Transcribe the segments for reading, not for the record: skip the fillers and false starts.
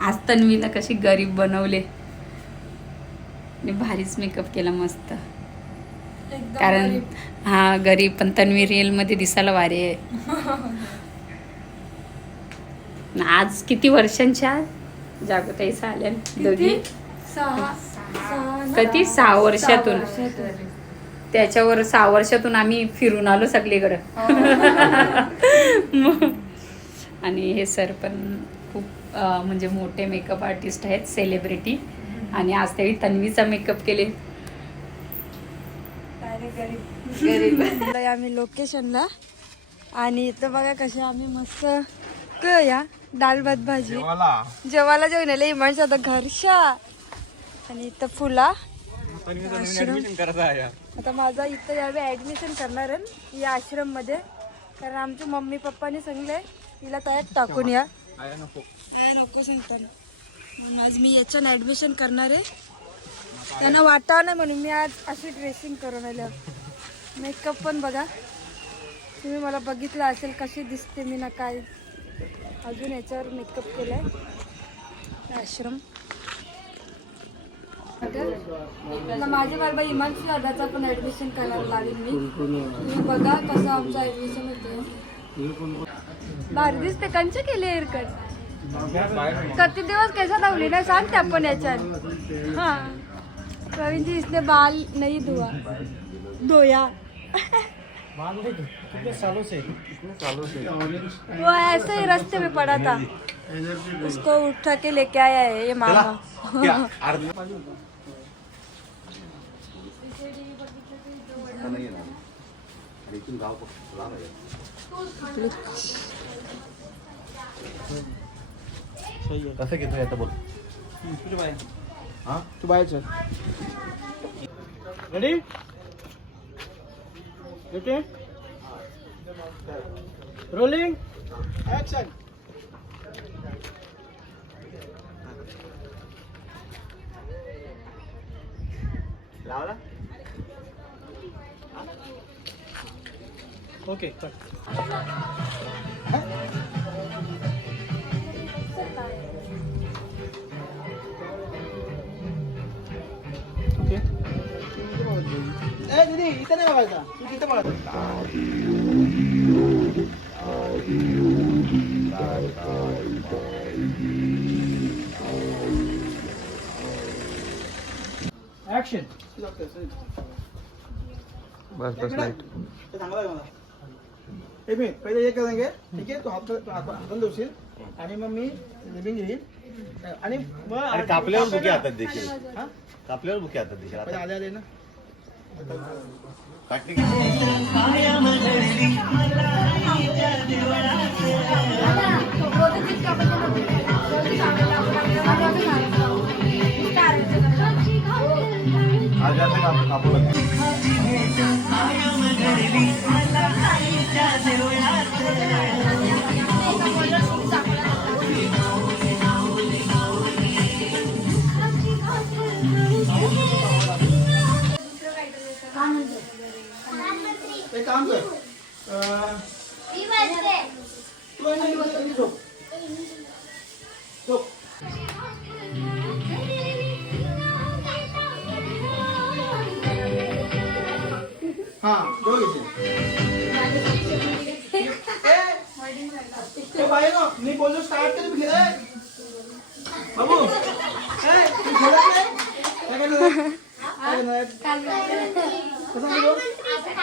आज तन्वीला कशी गरीब बनवले आणि भारीच मेकअप केला मस्त. कारण हा गरीब पण तन्वी रिअल मध्ये दिसायला भारी आहे. आज किती वर्षांच्या जागोताई आल्या दोघी? किती 6 वर्षातून. त्याच्यावर 6 वर्षातून आम्ही फिरून आलो सगळीकडं. आणि हे सर पण खूप म्हणजे मोठे मेकअप आर्टिस्ट आहेत, सेलिब्रिटी. आणि आज त्यावेळी तन्वीचा मेकअप केले. आम्ही लोकेशनला आणि इथं बघा कसे आम्ही मस्त या दाल भात भाजी जेवायला जेवण आले. इमानच्या आता घरशा आणि इथं फुला. आता माझा इथं यावे ऍडमिशन करणार आहे या आश्रम मध्ये, कारण आमच्या मम्मी पप्पानी सांगले तिला त्यात टाकून या. नको सांगतात म्हणून आज मी याच्यानं ऍडमिशन करणार आहे. त्यांना वाटावं नाही म्हणून मी आज अशी ड्रेसिंग करून आले. मेकअप पण बघा तुम्ही मला बघितलं असेल कशी दिसते मी ना काय. अजून याच्यावर मेकअप केलाय आश्रम. माझ्या बाबा इमानशी दादाचा पण ऍडमिशन करायला लागेल मी. तुम्ही बघा कसं आमचं ऍडमिशन होतं. भारी दिसते. कंचे केले हेअरकट. किती दिवस कैसा धावली ना सांगते आपण याच्यात. हा प्रवीण जी इसने बाल नहीं धोया. कितने सालों से वो ऐसे ही रास्ते में पड़ा था, उसको उठा के लेके आया है ये मामा. कसं घेतोय आता बोल. हा तू बाहेर चल. Ready okay rolling action. लावला ओके कट. ओके ए दीदी इथं नाही बघायचा, तू तिथं बघायचा. ऍक्शन. बस बस लाइट चांगला आहे मला. हे मी पहिले एक करेंगे ठीक आहे. तू हाताला धुशील आणि मग मी लिविंग घेईल आणि मग कापल्यावर बुके हातात देखील. कापल्यावर बुके हातात देखील. आता आले आले ना काटली. आज जाते कापू एक काम कर तू हा मी बोललो स्टार्ट कर बाबू.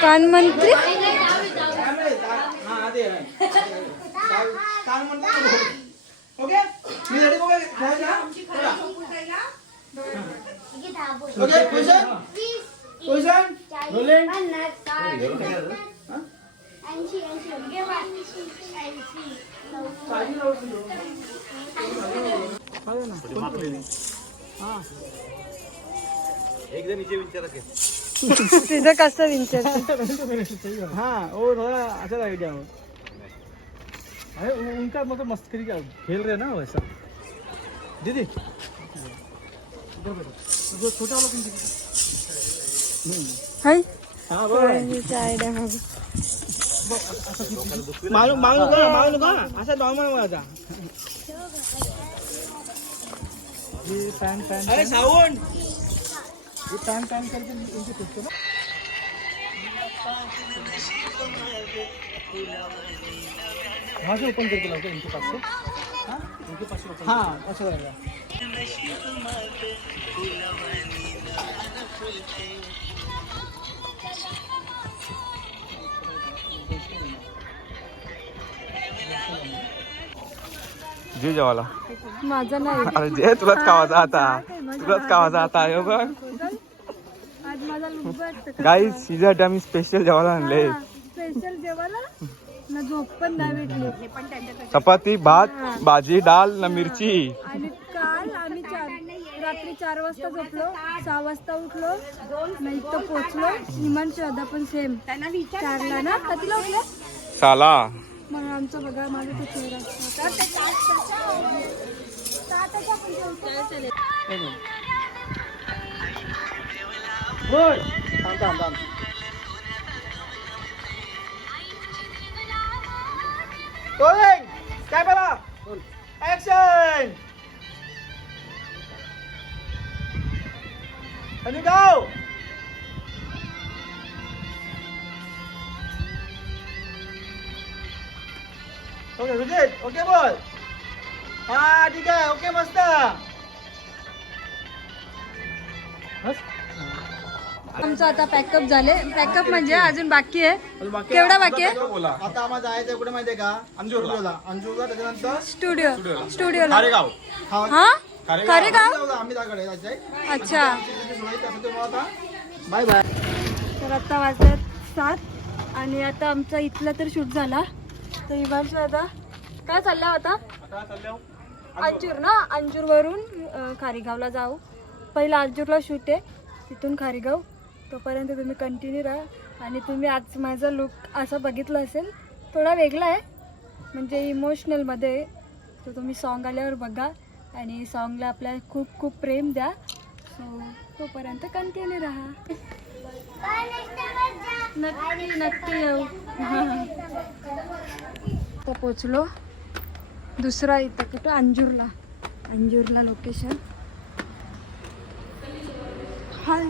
कान मंत्री ओके मी ready okay position position rolling. एकदम नीचे विचारा के तुझं कसं विचार. हाँ वो थोड़ा अच्छा आइडिया हो. अरे उनका मतलब मस्करी का खेल रहे ना वैसा. दीदी जो छोटा वाला हाय हाँ बरोबर. आयडिया मारू नको असा नॉर्मल माझा अरे साऊंड ओपन करतो लवकर इनके पाचशे हा असं करायला जे जेवायला माझा नाही अरे जे तुलाच खावाचा आता अयो बघ आज माझा लुक गाईस हिच्यासाठी आम्ही स्पेशल जेवायला आणले स्पेशल जेवायला ना झोप पण नाही भेटली चपाती भात भाजी डाल ना मिरची आणि काल आम्ही रात्री 4 वाजता झोपलो 6 वाजता उठलो नाही तर पोचलो इमान श्रद्धा पण सेम 4ला ना कधीला उठले साला मग आमचं बघा माझा तो चेहरा थांब काय बघा ऍक्शन आणि गाव ओके विजित ओके बोल हा ठीक आहे ओके मस्त आमचं आता पॅकअप झाले पॅकअप म्हणजे अजून बाकी आहे केवढा बाकी आहे आता आम्हाला जायचं कुठे माहितीये का अंजूरला त्याच्यानंतर स्टुडिओला हा खारेगाव आम्ही त्याकडे जायचंय अच्छा बाय बाय तर आता वाजतात 7 आणि आता आमचा इथला तर शूट झाला तर इवांचा आता काय चालला होता अंजूर ना अंजूरवरून खारेगावला जाऊ पहिला अंजूरला शूट आहे तिथून खारेगाव तोपर्यंत तुम्ही कंटिन्यू राहा आणि तुम्ही आज माझा लुक असा बघितला असेल थोडा वेगळा आहे म्हणजे इमोशनलमध्ये आहे तर तुम्ही सॉन्ग आल्यावर बघा आणि सॉन्गला आपल्याला खूप खूप प्रेम द्या सो तोपर्यंत कंटिन्यू राहा नक्की नक्की येऊ तर पोचलो दुसरा इथं कुठं अंजूरला लोकेशन हाय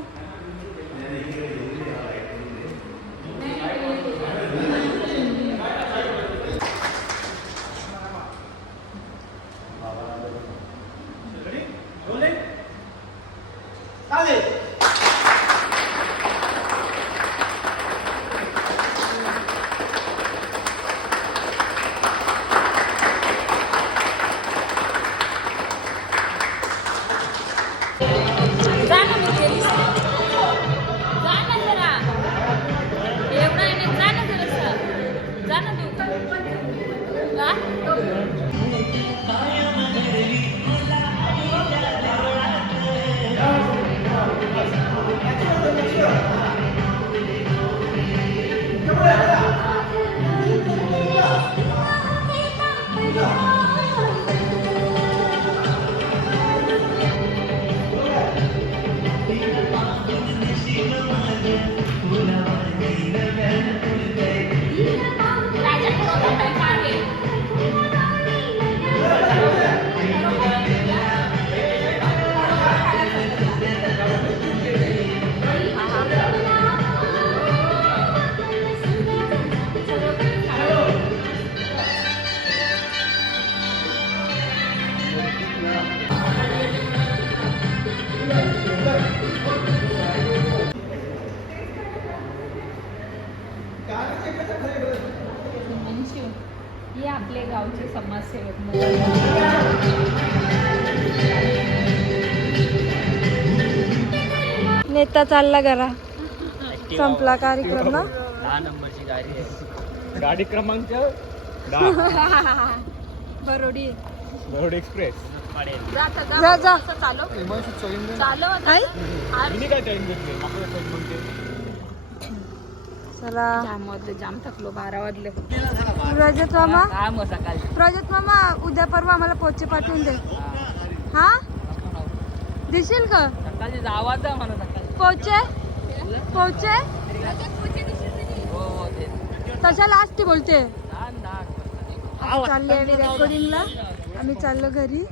हे आपले गावचे समाजसेवक नेता चालला घरा संपला कार्यक्रम ना 10 नंबरची गाडी आहे गाडी क्रमांक बरोडी बरोड एक्सप्रेस जा जा काय टाइम घेतले आपल्याला टाइम म्हणते चला जाम वाजले जाम थकलो 12 वाजले प्रजत मामा काम सकाळी प्रजत मामा उद्या परवा आम्हाला पोचे पाठवून दे हा दिसेल का सकाळी जावा जा म्हणा सकाळी पोचे पोचे हो हो ते तशा लास्ट बोलते चालले रेकॉर्डिंगला. आम्ही चाललो घरी.